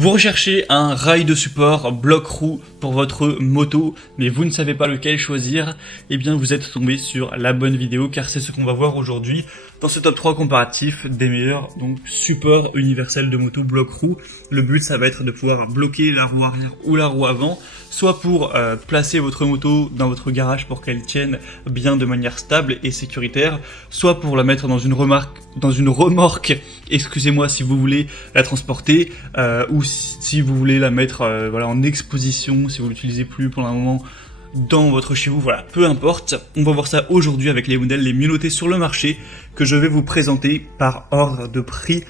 Vous recherchez un rail de support bloc roue pour votre moto, mais vous ne savez pas lequel choisir, eh bien vous êtes tombé sur la bonne vidéo car c'est ce qu'on va voir aujourd'hui dans ce top 3 comparatif des meilleurs supports universels de moto bloc roue. Le but ça va être de pouvoir bloquer la roue arrière ou la roue avant, soit pour placer votre moto dans votre garage pour qu'elle tienne bien de manière stable et sécuritaire, soit pour la mettre dans une remorque, excusez-moi, si vous voulez la transporter, ou si vous voulez la mettre en exposition, si vous l'utilisez plus pour un moment dans votre chez vous, voilà, peu importe. On va voir ça aujourd'hui avec les modèles les mieux notés sur le marché que je vais vous présenter par ordre de prix,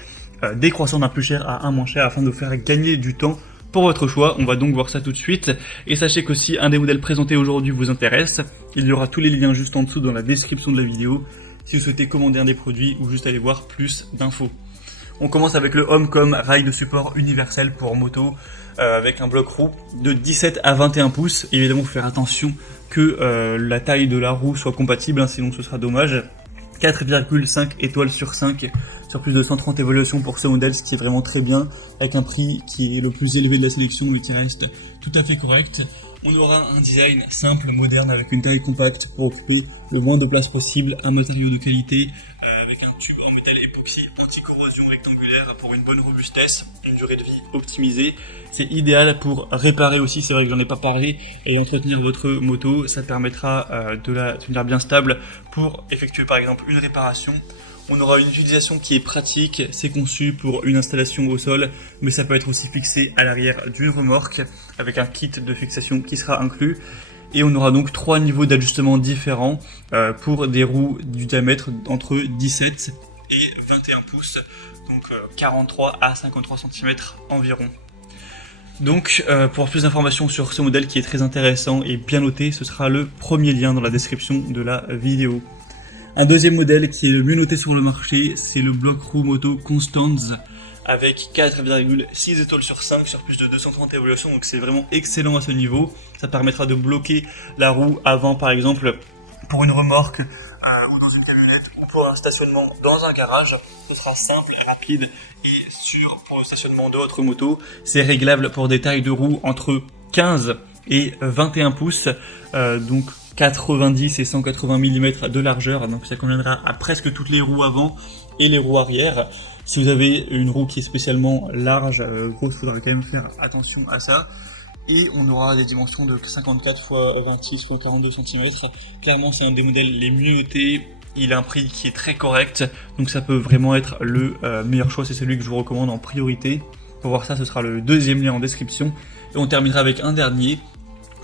décroissant d'un plus cher à un moins cher afin de vous faire gagner du temps pour votre choix. On va donc voir ça tout de suite. Et sachez que si un des modèles présentés aujourd'hui vous intéresse, il y aura tous les liens juste en dessous dans la description de la vidéo si vous souhaitez commander un des produits ou juste aller voir plus d'infos. On commence avec le Homecom rail de support universel pour moto avec un bloc roue de 17 à 21 pouces. Évidemment, il faut faire attention que la taille de la roue soit compatible, sinon ce sera dommage. 4,5 étoiles sur 5 sur plus de 130 évaluations pour ce modèle, ce qui est vraiment très bien, avec un prix qui est le plus élevé de la sélection mais qui reste tout à fait correct. On aura un design simple, moderne, avec une taille compacte pour occuper le moins de place possible, un matériau de qualité avec un tube en métal époxy anti-corrosion rectangulaire pour une bonne robustesse, une durée de vie optimisée. C'est idéal pour réparer aussi, c'est vrai que j'en ai pas parlé, et entretenir votre moto. Ça permettra de la tenir bien stable pour effectuer par exemple une réparation. On aura une utilisation qui est pratique, c'est conçu pour une installation au sol, mais ça peut être aussi fixé à l'arrière d'une remorque avec un kit de fixation qui sera inclus. Et on aura donc 3 niveaux d'ajustement différents pour des roues du diamètre entre 17 et 21 pouces, donc 43 à 53 cm environ. Donc pour plus d'informations sur ce modèle qui est très intéressant et bien noté, ce sera le premier lien dans la description de la vidéo. Un deuxième modèle qui est le mieux noté sur le marché, c'est le bloc roue moto Constance avec 4,6 étoiles sur 5 sur plus de 230 évaluations, donc c'est vraiment excellent à ce niveau. Ça permettra de bloquer la roue avant par exemple pour une remorque ou dans une camionnette ou pour un stationnement dans un garage. Ce sera simple, rapide et sûr pour le stationnement de votre moto. C'est réglable pour des tailles de roue entre 15 et 21 pouces, donc 90 et 180 mm de largeur, donc ça conviendra à presque toutes les roues avant et les roues arrière. Si vous avez une roue qui est spécialement large, grosse, il faudra quand même faire attention à ça. Et on aura des dimensions de 54 x 26 x 42 cm. Clairement, c'est un des modèles les mieux notés. Il a un prix qui est très correct, donc ça peut vraiment être le meilleur choix. C'est celui que je vous recommande en priorité. Pour voir ça, ce sera le deuxième lien en description. Et on terminera avec un dernier,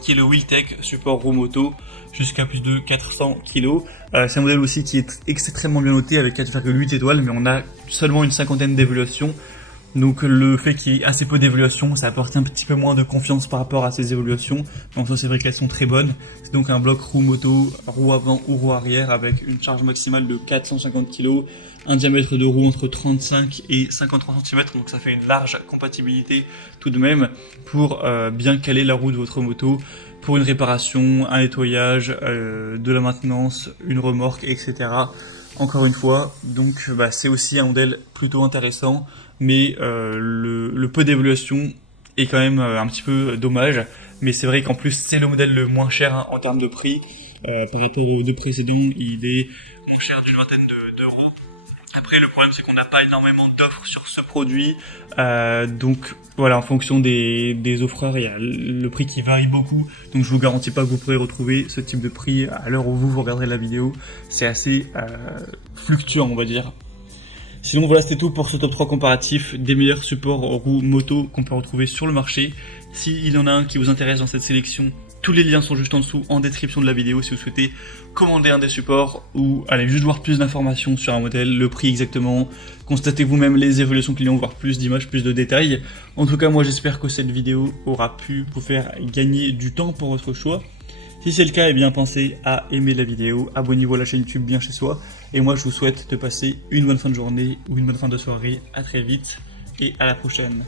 qui est le Wheeltech support roue moto jusqu'à plus de 400 kg. C'est un modèle aussi qui est extrêmement bien noté avec 4,8 étoiles, mais on a seulement une cinquantaine d'évaluations. Donc le fait qu'il y ait assez peu d'évaluations, ça apporte un petit peu moins de confiance par rapport à ces évaluations. Donc ça, c'est vrai qu'elles sont très bonnes. C'est donc un bloc roue moto, roue avant ou roue arrière avec une charge maximale de 450 kg, un diamètre de roue entre 35 et 53 cm, donc ça fait une large compatibilité tout de même pour bien caler la roue de votre moto pour une réparation, un nettoyage, de la maintenance, une remorque, etc. Encore une fois, donc c'est aussi un modèle plutôt intéressant, mais le peu d'évaluation est quand même un petit peu dommage. Mais c'est vrai qu'en plus c'est le modèle le moins cher en termes de prix. Par rapport aux deux précédents, il est moins cher d'une vingtaine d'euros. Après, le problème, c'est qu'on n'a pas énormément d'offres sur ce produit. Donc, voilà, en fonction des offreurs, il y a le prix qui varie beaucoup. Donc, je vous garantis pas que vous pourrez retrouver ce type de prix à l'heure où vous regarderez la vidéo. C'est assez fluctuant, on va dire. Sinon, voilà, c'était tout pour ce top 3 comparatif des meilleurs supports roues moto qu'on peut retrouver sur le marché. S'il y en a un qui vous intéresse dans cette sélection, tous les liens sont juste en dessous en description de la vidéo si vous souhaitez commander un des supports ou aller juste voir plus d'informations sur un modèle, le prix exactement, constatez vous-même les évolutions clients, voir plus d'images, plus de détails. En tout cas, moi j'espère que cette vidéo aura pu vous faire gagner du temps pour votre choix. Si c'est le cas, eh bien pensez à aimer la vidéo, abonnez-vous à la chaîne YouTube Bien Chez Soi. Et moi je vous souhaite de passer une bonne fin de journée ou une bonne fin de soirée. À très vite et à la prochaine.